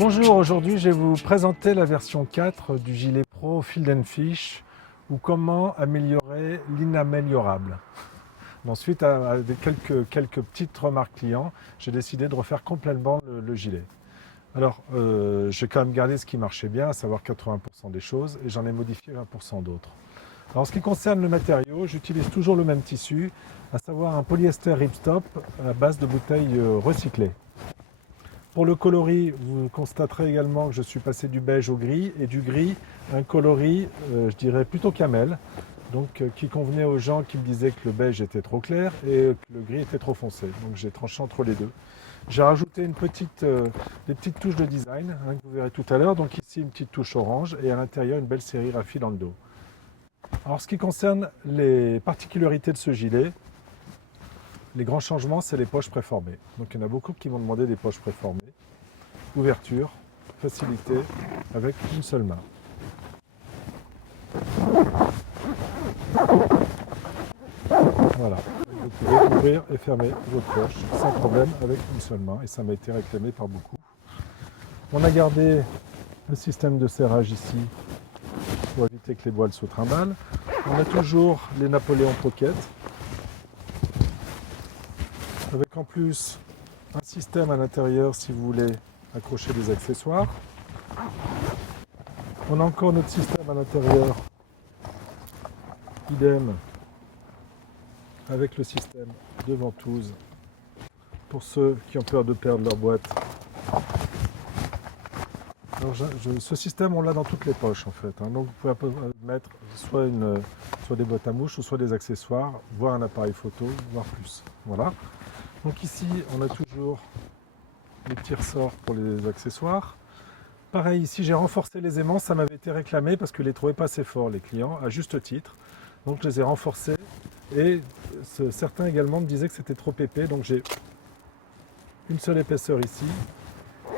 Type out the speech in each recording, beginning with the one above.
Bonjour, aujourd'hui je vais vous présenter la version 4 du gilet Pro Field & Fish ou comment améliorer l'inaméliorable. Ensuite, à quelques petites remarques clients, j'ai décidé de refaire complètement le gilet. Alors, j'ai quand même gardé ce qui marchait bien, à savoir 80% des choses, et j'en ai modifié 20% d'autres. Alors, en ce qui concerne le matériau, j'utilise toujours le même tissu, à savoir un polyester ripstop à base de bouteilles recyclées. Pour le coloris, vous constaterez également que je suis passé du beige au gris, et du gris, un coloris, je dirais plutôt camel, donc qui convenait aux gens qui me disaient que le beige était trop clair et que le gris était trop foncé. Donc j'ai tranché entre les deux. J'ai rajouté des petites touches de design, que vous verrez tout à l'heure. Donc ici une petite touche orange et à l'intérieur une belle sérigraphie dans le dos. Alors ce qui concerne les particularités de ce gilet, les grands changements, c'est les poches préformées. Donc il y en a beaucoup qui vont demander des poches préformées. Ouverture, facilité, avec une seule main. Voilà, vous pouvez ouvrir et fermer votre poche sans problème avec une seule main et ça m'a été réclamé par beaucoup. On a gardé le système de serrage ici pour éviter que les voiles se trimballent. On a toujours les Napoléon Pocket avec en plus un système à l'intérieur si vous voulez accrocher des accessoires. On a encore notre système à l'intérieur, idem, avec le système de ventouse pour ceux qui ont peur de perdre leur boîte. Alors ce système, on l'a dans toutes les poches en fait. Donc vous pouvez mettre soit des boîtes à mouches ou soit des accessoires, voire un appareil photo, voire plus. Voilà. Donc ici, on a toujours les petits ressorts pour les accessoires. Pareil, ici j'ai renforcé les aimants, ça m'avait été réclamé parce que je les trouvais pas assez forts les clients, à juste titre. Donc je les ai renforcés et certains également me disaient que c'était trop épais, donc j'ai une seule épaisseur ici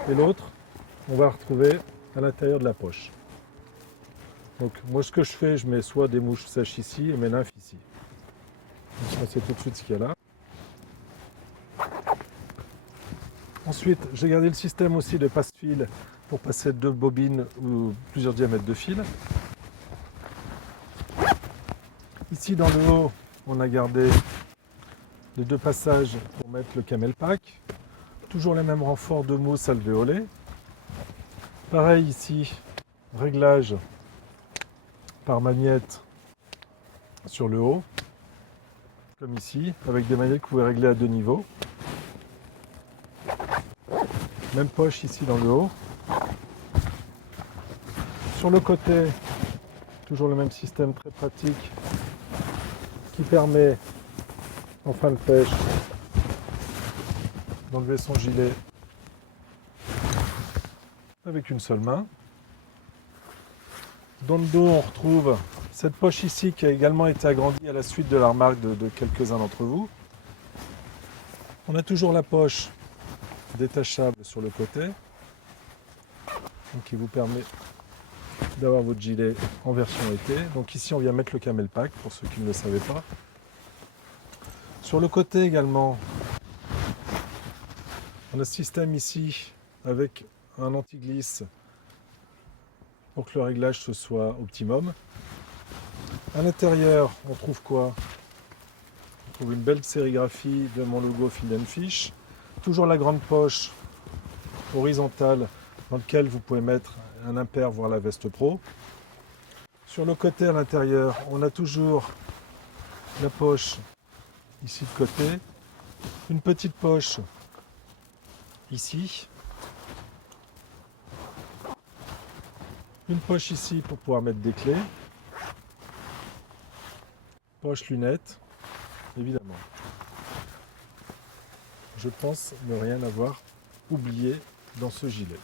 et l'autre on va la retrouver à l'intérieur de la poche. Donc moi ce que je fais, je mets soit des mouches sèches ici et mes nymphes ici. Donc c'est tout de suite ce qu'il y a là. Ensuite j'ai gardé le système aussi de passe-fil pour passer 2 bobines ou plusieurs diamètres de fil. Ici dans le haut, on a gardé les 2 passages pour mettre le camel pack. Toujours les mêmes renforts de mousse alvéolée. Pareil ici, réglage par magnète sur le haut, comme ici, avec des magnètes que vous pouvez régler à 2 niveaux. Même poche ici dans le haut. Sur le côté, toujours le même système très pratique qui permet en fin de pêche d'enlever son gilet avec une seule main. Dans le dos, on retrouve cette poche ici qui a également été agrandie à la suite de la remarque de quelques-uns d'entre vous. On a toujours la poche détachable sur le côté, donc qui vous permet d'avoir votre gilet en version été. Donc ici on vient mettre le camel pack pour ceux qui ne le savaient pas. Sur le côté également, on a ce système ici avec un anti-glisse pour que le réglage ce soit optimum. À l'intérieur, on trouve quoi? On trouve une belle sérigraphie de mon logo Field & Fish. Toujours la grande poche horizontale dans laquelle vous pouvez mettre un impair, voire la veste pro. Sur le côté à l'intérieur, on a toujours la poche ici de côté, une petite poche ici, une poche ici pour pouvoir mettre des clés, poche lunettes, évidemment. Je pense ne rien avoir oublié dans ce gilet.